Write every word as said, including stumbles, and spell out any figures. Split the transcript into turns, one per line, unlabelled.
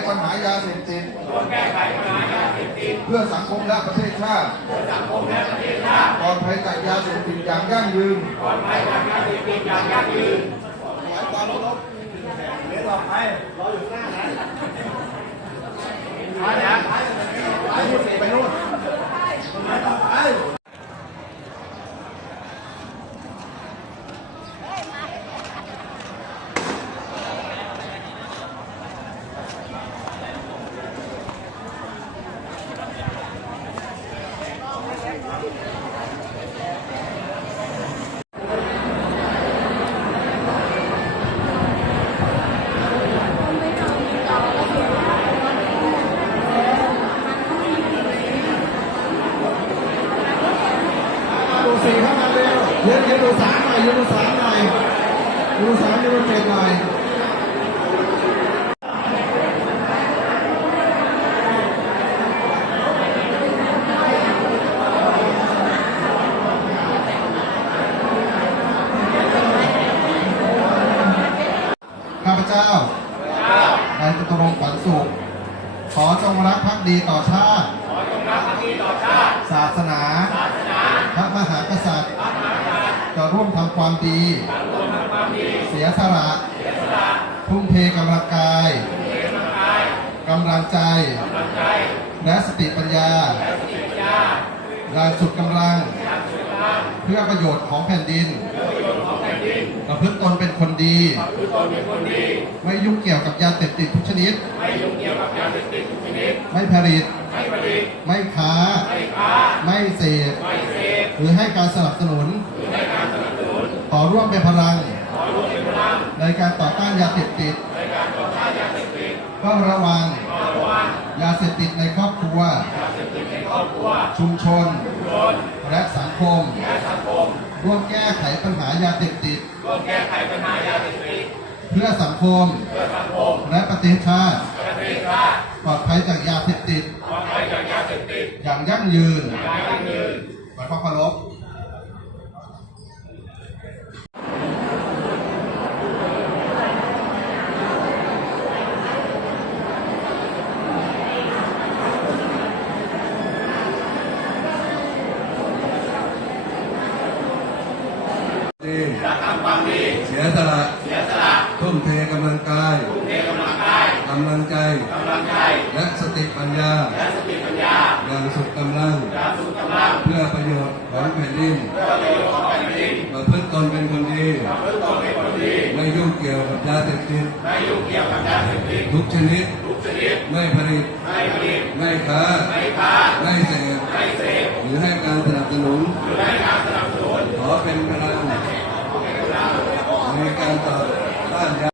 ปัญหายาเสพติดเพื่อสังคมและประเทศชาติปลอดภัยจากยาเสพติดอย่างยั่งยืนปลอดภัยจากยาเสพติดอย่างยั่งยืนหมายความลบเดี๋ยวต่อไปรออยู่หน้านะไปนะไปไปนู่นไปต่อไปสี่เข้ามาเร็วเยอะเยอะดูสามหน่อยดูสามหน่อยดูสามดูเจ็ดหน่อยข้าพเจ้านายจตุรงค์ ขวัญสุขขอจงรักภักดีต่อชาติศาสนาพระมหากษัตริย์จะร่วมทำความดีเสียสละทุ่มเทกำลังกายกำลังใจและสติปัญญาอย่างสุดกำลังเพื่อประโยชน์ของแผ่นดินประพฤติตนเป็นคนดีไม่ยุ่งเกี่ยวกับยาเสพติดทุกชนิดไม่ผลิตไม่ค้าไม่เสพหรือให้การสนับสนุนขอร่วมเป็นพลังในการต่อต้านยาเสพติดเฝ้าระวังยาเสพติดในครอบครัวชุมชนและสังคมร่วมแก้ไขปัญหายาเสพติดเพื่อสังคมและประเทศชาติปลอดภัยจากยาเสพติดอย่างยั่งยืนขอความเคารพ
จะทำความดีเสียสละทุ่มเทกำลังกายกำลังใจและสติปัญญาอย่างสุดกำลังเพื่อประโยชน์ของแผ่นดินประพฤติตนเป็นคนดีไม่ยุ่งเกี่ยวกับยาเสพติดทุกชนิดไม่ผลิตไม่ค้าไม่เสพหรือให้การสนับสนุนขอเป็นพลัง